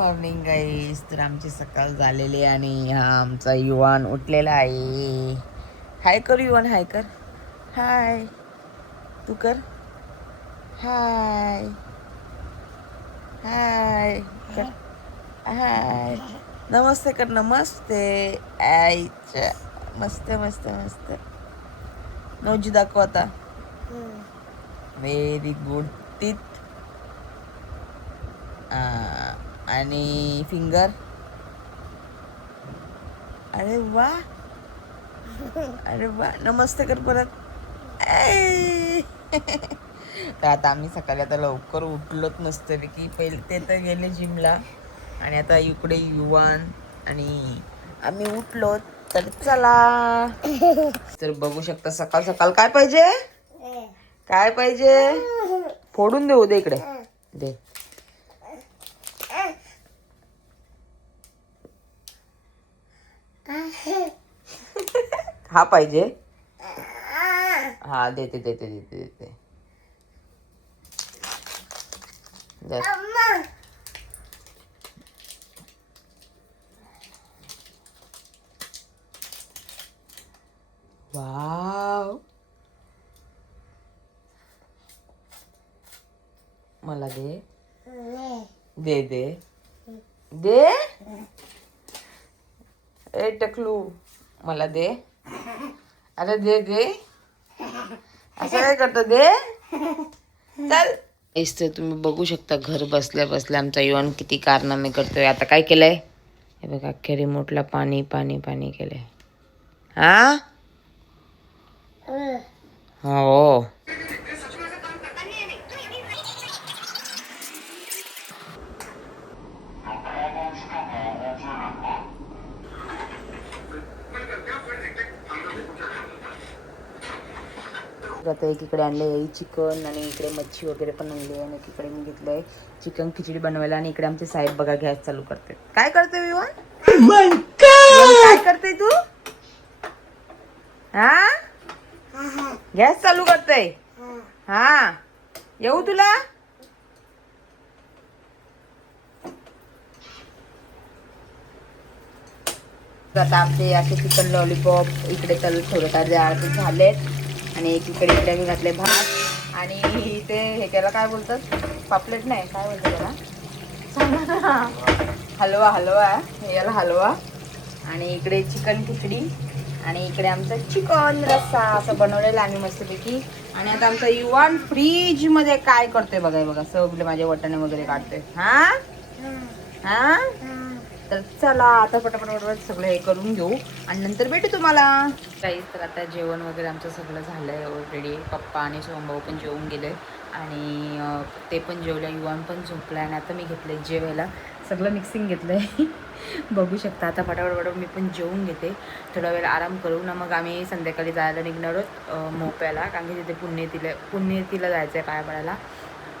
Morning गाईस. तर आमची सकाळ झालेली आणि हा आमचा युवान उठलेला आहे. हाय कर युवान, हाय कर. हाय तू कर. हाय हाय कर. हाय नमस्ते कर. नमस्ते आईच्या. मस्त मस्त मस्त. नवजी दाखव आता. Very good. टीथ आणि फिंगर. अरे वा, अरे वा. नमस्ते कर परत. तर आता आम्ही सकाळी आता लवकर उठलोत मस्तपैकी. पहिले ते तर गेले जिमला आणि आता इकडे युवान आणि आम्ही उठलो. तर चला. तर बघू शकता सकाळ सकाळ काय पाहिजे, काय पाहिजे. फोडून देऊ दे इकडे दे. हा पाहिजे. हा देते देते देते देते. वाव, मला दे दे दे दे. ए टकलू मला दे. अरे दे दे. असं काय करतो दे. चल. हेच तर तुम्ही बघू शकता घर बसल्या बसल्या आमचा युवान किती कारनामे करतोय. आता काय केलंय हे बघा, अख्ख्या रिमोटला पाणी पाणी पाणी केलंय. हा हो. आता एकीकडे आणले चिकन आणि इकडे मच्छी वगैरे पण आणली आणि एकीकडे मी घेतलंय चिकन खिचडी बनवायला. आणि इकडे आमचे साहेब बघा गॅस चालू करते. काय करते विवान, काय करते तू. हा गॅस चालू करते. हा येऊ तुला. आता आमचे असे चिकन लॉलीपॉप इकडे तळून थोडे झालेत. आणि एकीकडे इकडे मी घातले भात आणि ते हे केलं काय बोलतात, पापलेट नाही काय बोलतात त्याला, हलवा. हलवा हे याला हलवा. आणि इकडे चिकन खिचडी आणि इकडे आमचं चिकन रस्सा असं बनवलेलं आम्ही मस्तपैकी. आणि आता आमचा युवान फ्रीज मध्ये काय करतोय बघाय बघा, सगळे माझे वटाणे वगैरे काढतोय. हा हा तर चला आता पटापट सगळं हे करून घेऊ आणि नंतर भेटू तुम्हाला. काही तर आता जेवण वगैरे आमचं सगळं झालं आहे ऑलरेडी. पप्पा आणि सोमभाऊ पण जेवून गेले आणि ते पण जेवले. युवान पण झोपला आणि आता मी घेतलं आहे जेवायला. सगळं मिक्सिंग घेतलं आहे. बघू शकता. आता फटाफट मी पण जेवून घेते. थोडा वेळ आराम करू ना, मग आम्ही संध्याकाळी जायला निघणार आहोत मोप्याला. कारण की तिथे पुण्यतिला जायचं आहे पाया पडायला.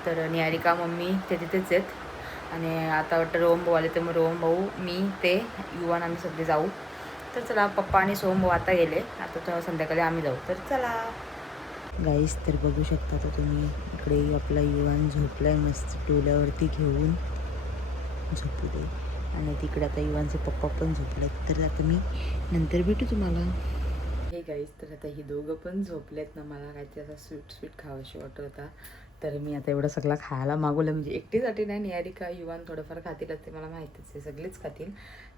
तर निहारिका मम्मी ते तिथेच आहेत. आणि आता वाटतं रोहम भाऊ आले, तर मग रोहम भाऊ मी ते युवान आम्ही सगळे जाऊ. तर चला. पप्पा आणि सोहम भाऊ आता गेले. आता संध्याकाळी आम्ही जाऊ. तर चला गाईस. तर बघू शकता तर तुम्ही इकडे आपला युवान झोपलाय मस्त टोल्यावरती घेऊन झोपू दे. आणि तिकडे आता युवानचे पप्पा पण झोपलेत. तर आता मी नंतर भेटू तुम्हाला. हे गाईस, तर आता ही दोघं पण झोपलेत ना. मला काहीतरी असा स्वीट खावाशी वाटत होता. तर मी आता एवढं सगळं खायला मागवलं. म्हणजे एकटीसाठी नाही, निहारिका युवान थोडंफार खातील ते मला माहितीच आहे, सगळेच खातील.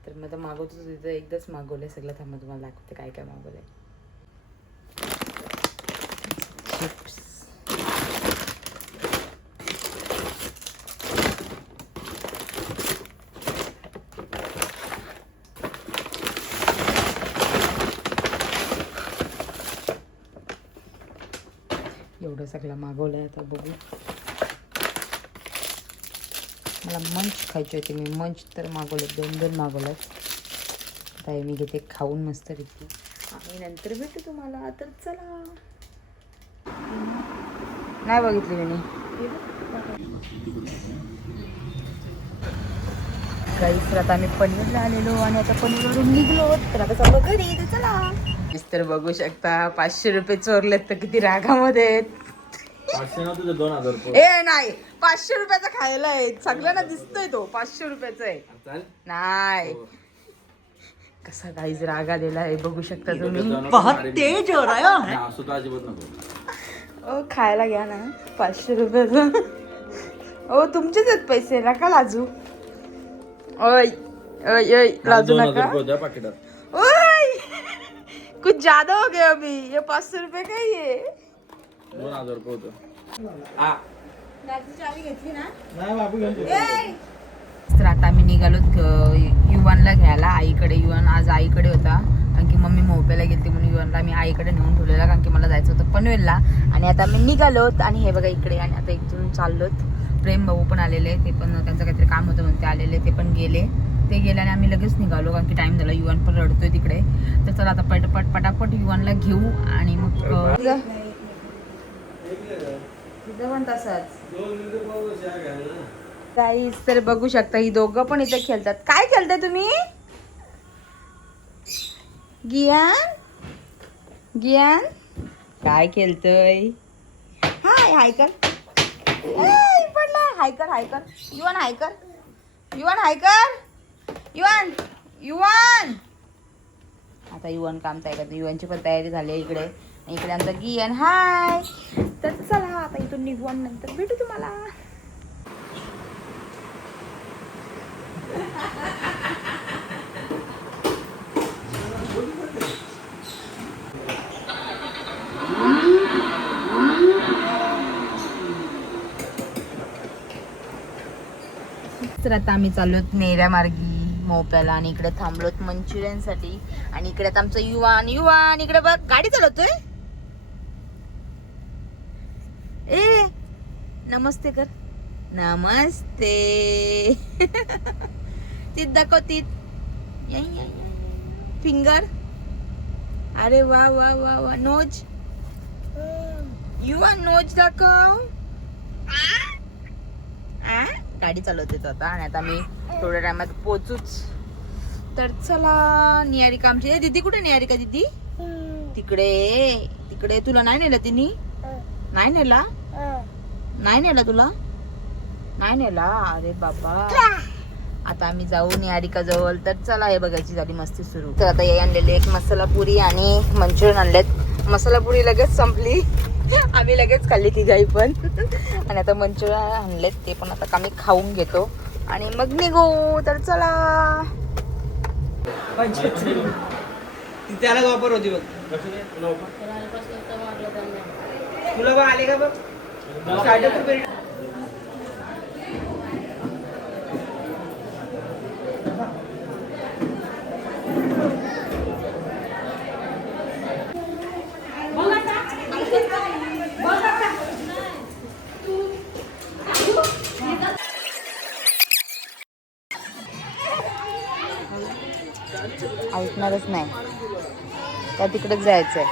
तर मग आता मागवतो तिथं एकदाच मागवलं सगळं. थांबा तुम्हाला दाखवते काय काय मागवलं आहे. चिप्स, एवढं सगळं मागवलं आहे. आता बघू. मला मंच खायची होती, मी मंच तर मागवले, 2 मागवलं. आता हे मी घेते खाऊन मस्तपैकी आणि नंतर भेटू तुम्हाला. तर चला. नाही बघितली मी गाईस. तर आता आम्ही पनीरला आलेलो आणि आता पनीरवरून निघलो. तर आता चाललो घरी. तर चला. तर बघू शकता 500 रुपये चोरलेत तर किती रागामध्ये आहेत. ए नाही 500 रुपयाचा खायला आहे सगळ्यांना दिसतोय तो 500 रुपयाचा आहे नाही कसा काहीच राग आलेला आहे बघू शकता तुम्ही बहुत तेज हो रहा है खायला घ्या ना 500 रुपयाचा ओ तुमचेच आहेत पैसे नका लाजू ओय ओय ओय लाजू नका ओय कुछ ज्यादा हो गया अभी ये 500 रुपये का ही है 2000 रुपये होतं चावी घेतली ना नाही बाबू तर आता आम्ही निघालो युवानला घ्यायला आईकडे युवान आज आईकडे होता कारण की मम्मी मोबाईलला गेलती म्हणून युवानला मी आईकडे नेऊन ठेवलेला कारण की मला जायचं होतं पनवेलला आणि आता आम्ही निघालोत आणि हे बघा इकडे आणि आता इथून चाललोत प्रेम भाऊ पण आलेले ते पण त्यांचं काहीतरी काम होतं म्हणून ते आलेले ते पण गेले ते गेले आणि आम्ही लगेच निघालो कारण की टाइम झाला युवान पण रडतोय तिकडे तर चला आता पटापट युवानला घेऊ आणि मग पण तसंच गाईस तर बघू शकता ही दोघं पण इथे खेळतात काय खेळताय तुम्ही गियान काय खेळतोय हाय हाय कर पडला हाय कर युवान हाय कर युवान आता युवान काम तयार करतो युवानची पण तयारी झाली इकडे इकडे आमचा गियान हाय तर चला आता इथून निघून नंतर भेटू तुम्हाला तर आता आम्ही चाललोत नेऱ्या मार्गी मोप्याला आणि इकडे थांबलोत मंचुरियन साठी आणि इकडे आता आमचं युवान इकडे बघ गाडी चालवतोय ए नमस्ते कर नमस्ते तीत दाखव तीत फिंगर अरे वा वा वा वा नोज युवान नोज दाखव गाडी चालवते तो आता आणि आता मी थोड्या टायमात पोचूच तर चला निहारिका आमची दीदी कुठे निहारिका दीदी तिकडे तुला नाही नेलं तिने नाही नेला तुला नाही नेला अरे बाबा आता आम्ही जाऊ निहारिका जवळ तर चला हे बघायची झाली मस्ती सुरू तर आता हे आणलेले एक मसाला पुरी आणि मंचुरियन आणलेत मसाला पुरी लगेच संपली आम्ही लगेच खाल्ली ती गाई पण आणि आता मंचुरियन आणलेत ते पण आता आम्ही खाऊन घेतो आणि मग निघू तर चला त्याला वापर होती बघ तुला बघ आले का बघ 60 रुपये ऐकणारच नाही त्या तिकडेच जायचंय